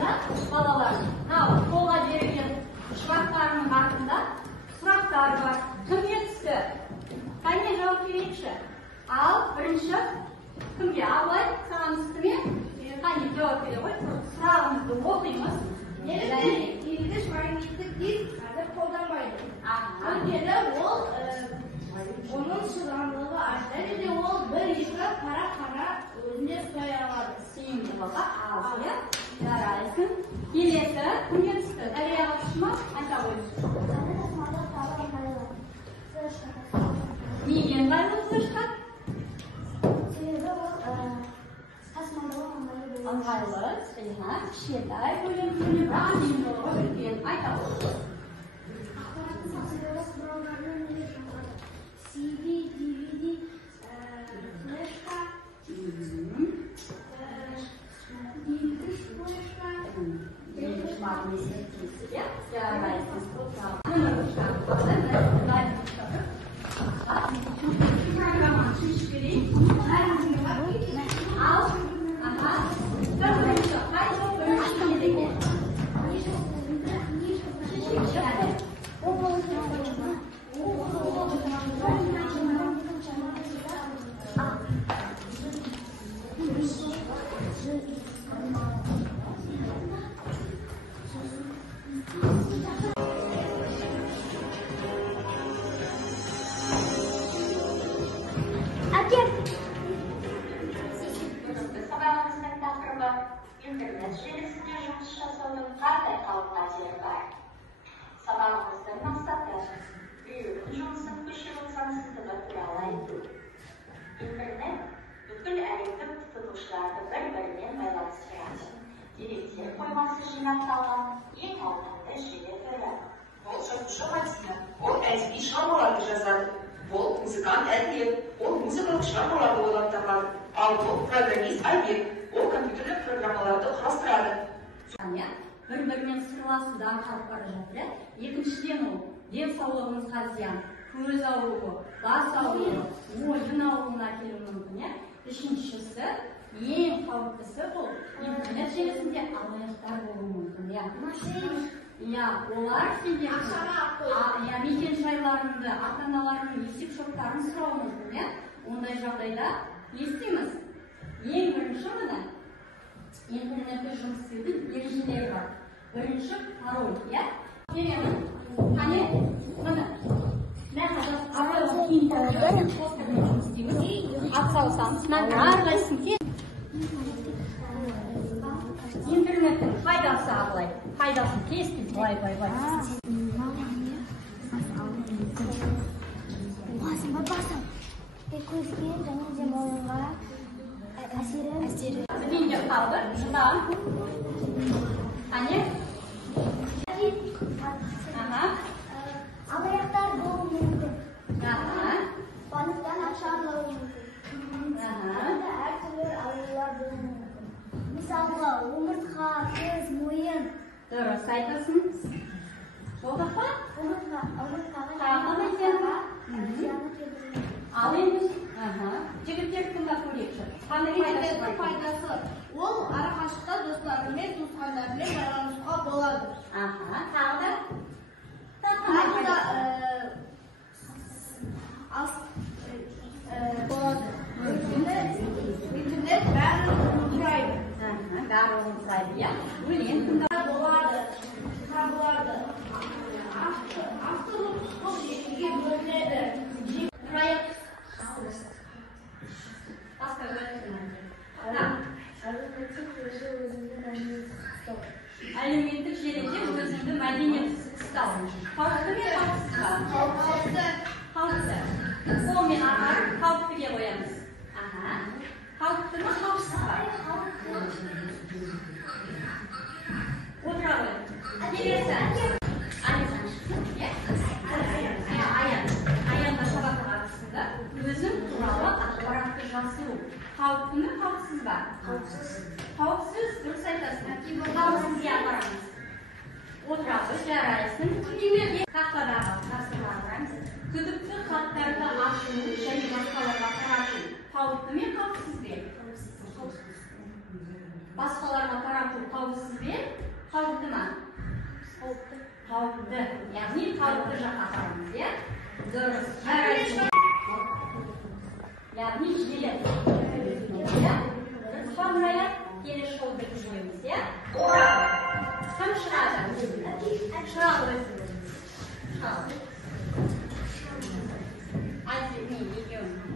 тақырыбында балалар қолға берілген сұрақтарының артында сұрақтар бар. Кімге түсті? Қане жауап берейікші? Ал бірінші кімге? Абылай саған түсті ме? Қане жауап бере ғой. Сұрағымызды оқимыз. Иілгіш магниттік диск қазір қолданбайды. Өйткені ол оның жылдамдығы аз. Және де ол бір-екі қара өзінде ұстай алады. Сыйымдылығы аз, иә? Жарайсың. Келесі кімге түсті? Дәрия Қапышы ма? Айта қойыңызшы. Неге ыңғайлы флешқа? Себебі ол тасымалдауға ыңғайлы, кішкентай көлемде, бірақ сыйымдылығы үлкен. Айта қойыңыз. CD, DVD, флешка, иілгіш флешка, Иілгіш магниттік диск, иә? Жарайсың. Сабағымыздың тақырыбы интернет желісінде жұмыс жасаудың қандай қалып-қатері бар. Сабағымыздың мақсаты біреудің жұмысын көшіру заңсыздығы туралы айту. Интернет бүкіл әлемдік тұтынушыларды бір-бірімен байланыстырады. Деректер қоймасы жинақталған ең ауқымды желі түрі. Ол жазушы Мәдина. Ол әдеби шығармаларды жазады. Ол музыкант Әділет. Ол музыкалық шығармаларды ойлап табады. Ал бұл программист Айбек. Ол компьютерлік программаларды құрастырады. Бір-бірімен сырласудан қалып бара жатыр. Екіншіден ол денсаулығымызға зиян, көз ауруы, бас ауруы, мойын ауруына әкелуі мүмкін. Үшіншісі, ең қауіптісі бұл интернет желісінде алаяқтар болуы мүмкін. Олар мекен-жайларыңды, ата-аналарының есеп-шоттарын сұрауы мүмкін. Ондай жағдайда не істейміз? Ең бірінші мына интернетте жұмыс істеудің ережелері бар. Бірінші пароль, Қане, мына интернеттің пайдасы абылай. Пайдасын кестік, бай. көзге және де мойынға әсері. Бейінде қалды, жұтаған. Қане? Алаяқтар болуы мүмкін. Банктан ақша алуы мүмкін. Әртүрлі аурулар болуы мүмкін. Мысалға, омыртқа, көз, мойын. Дұрыс айтасың. Болды ма? Омыртқаға зияны келтіреді. Ал енді жігіттер тыңдап көрейікші. Интернеттің пайдасы ол арақашықта достарымен, туысқандарымен байланысуға болады. Тағы да? Интернет бәрін құрайды. Бәрін құрайды, өлең тыңдап болады, табылады. Автобус екіге бөлінеді. Проект. Әлеуметтік желіде өзіңді мәдениетсіз ұстау. Қауіпті ме қауіпсіз ба? Қауіпті. Қолмен ағарып қауіптіге қоямыз. Қауіпті ме қауіпсіз ба? Отыра ғой. Келесі. Аянда шабаққа қатысында өзің туралы ақпаратты жасыру. Қауіпті ме қауіпсіз ба? Қауіпсіз, дұрыс айтасың. Қауіпсізге апарамыз. Отыра ғой, жарайсың. Қақпадағы тапсырмалар күдікті хаттарды ашу және басқаларға тарату. Қауіпті ме қауіпсіз бе? басқаларға тарату қауіпсіз бе? Қауіпті ма? Қауіпті. Яғни қауіпті жаққа апарамыз, иә? Дұрыс. Яғни желі. Дұрыс па, Нұрая? Келесі жолы бірге жібереміз, иә? Кім шығады? Шығады өзіңіз. Шығады.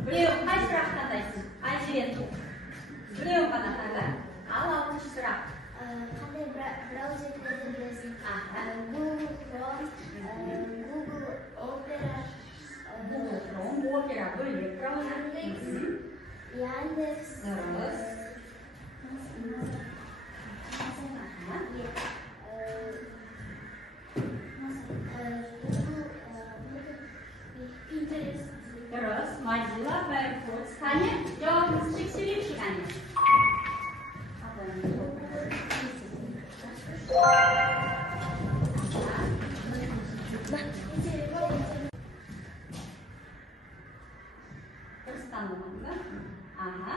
Біреу қай сұрақ таңдайсың? Айжерен. Біреу ғана таңда. Ал 6-шы сұрақ. Қандай браузерлерді білесің? Google Chrome, Google Opera, Google Chrome, Opera бөлек браузер. Яндекс. Дұрыс. Pinterest. Дұрыс. Mozilla, Firefox. Қане? Жауабыңызды тексерейікші, қане? Дұрыс таңдадыңыз ба? Аха.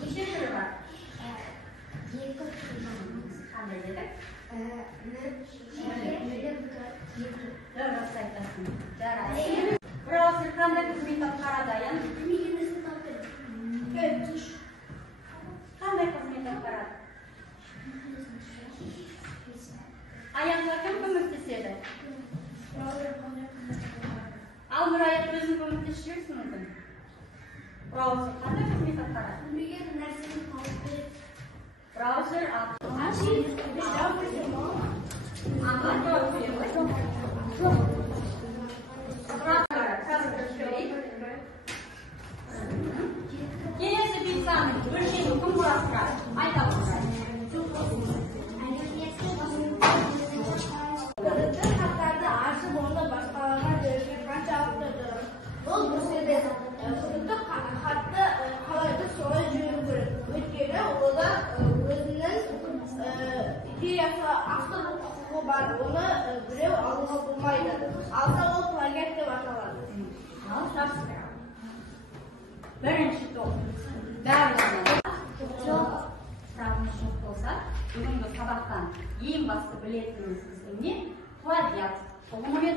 Неше түрі бар? Қандай дедік? Дұрыс айтасың. Жарайды. Браузер қандай қызмет атқарады, Аян? Қандай қызмет атқарады? Аянға кім көмектеседі? Ал Нұрая өзің көмектесіп жүрсің мүмкін? Браузер қандай қызмет атқарады? Браузер келесі пиццаның өлшемі кім құрастырады? Айта отырайық. Кірікті хаттарды ашып, онда басқаларға беруге қаншалықты дұрыс? Бұл мәселе кірікті хатты қалайды солай жіберу керек. Өйткені олар өзінің идеясы авторлық құқығы бар, оны біреу алуға болмайды. Алса ол плагиат деп аталады. Ал жақсы. Бірінші топ. Барлығына сұрағыңыз жоқ болса, бүгінгі сабақтан ең басты білетініңіздің не? Плагиат. Ұғымымен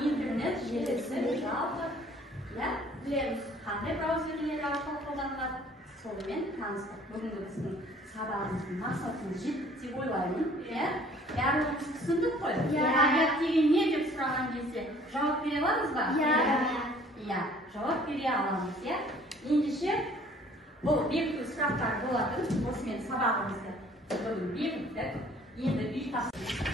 интернет желісі жалпы білеміз. Қандай браузерлер арқылы қолданылады? Сонымен таныстық. Бүгінгі біздің сабағымыздың мақсатын жеттік деп ойлаймын. Барлығымыз түсіндік қой? Плагиат деген не деп сұраған кезде жауап бере аламыз ба? Иә, жауап бере аламыз. Ендеше бұл бекіту сұрақтар болатын. Осымен сабағымызды бүгін бекіттік. Енді үй тапсырмыз.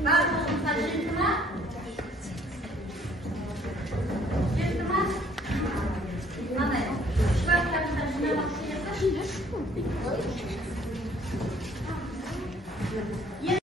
Барлығымызға жетті ма?